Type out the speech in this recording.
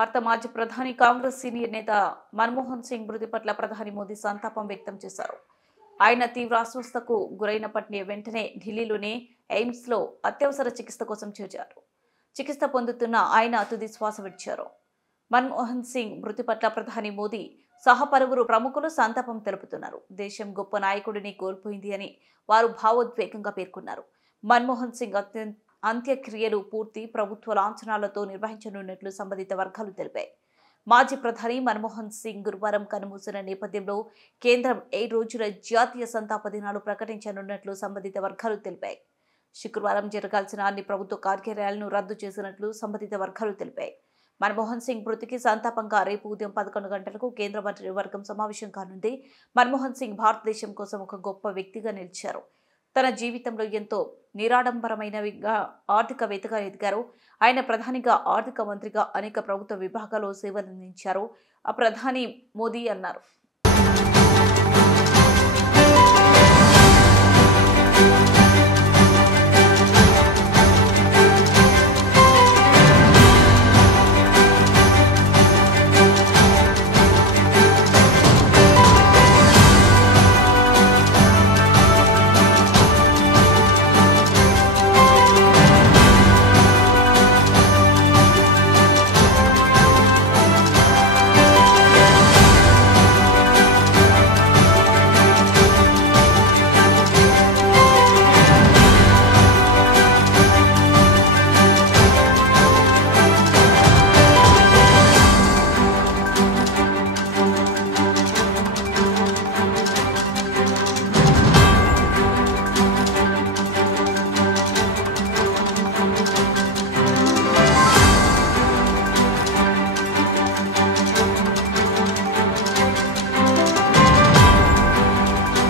భారత మాజీ ప్రధాని కాంగ్రెస్ సీనియర్ నేత మన్మోహన్ సింగ్ మృతి పట్ల ప్రధాని మోదీ సంతాపం వ్యక్తం చేశారు. ఆయన తీవ్ర అస్వస్థతకు గురైనప్పటి వెంటనే ఢిల్లీలోని ఎయిమ్స్ లో అత్యవసర చికిత్స కోసం చేర్చారు. చికిత్స పొందుతున్న ఆయన తుది శ్వాస విడిచారు. మన్మోహన్ సింగ్ మృతి పట్ల ప్రధాని మోదీ సహా పలువురు ప్రముఖులు సంతాపం తెలుపుతున్నారు. దేశం గొప్ప నాయకుడిని కోల్పోయింది అని వారు భావోద్వేగంగా పేర్కొన్నారు. మన్మోహన్ సింగ్ అంత్యక్రియలు పూర్తి ప్రభుత్వ లాంఛనాలతో నిర్వహించనున్నట్లు సంబంధిత వర్గాలు తెలిపాయి. మాజీ ప్రధాని మన్మోహన్ సింగ్ గురువారం కన్నుమూసిన నేపథ్యంలో కేంద్రం 7 రోజుల జాతీయ సంతాప దినాలు ప్రకటించనున్నట్లు సంబంధిత వర్గాలు తెలిపాయి. శుక్రవారం జరగాల్సిన అన్ని ప్రభుత్వ కార్యాలయాలను రద్దు చేసినట్లు సంబంధిత వర్గాలు తెలిపాయి. మన్మోహన్ సింగ్ మృతికి సంతాపంగా రేపు ఉదయం 11 గంటలకు కేంద్ర మంత్రివర్గం సమావేశం కానుంది. మన్మోహన్ సింగ్ భారతదేశం కోసం ఒక గొప్ప వ్యక్తిగా నిలిచారు. తన జీవితంలో ఎంతో నిరాడంబరమైనవిగా ఆర్థికవేత్తగా ఎదిగారు. ఆయన ప్రధానిగా, ఆర్థిక మంత్రిగా అనేక ప్రభుత్వ విభాగాల్లో సేవలందించారు. ప్రధాని మోదీ అన్నారు.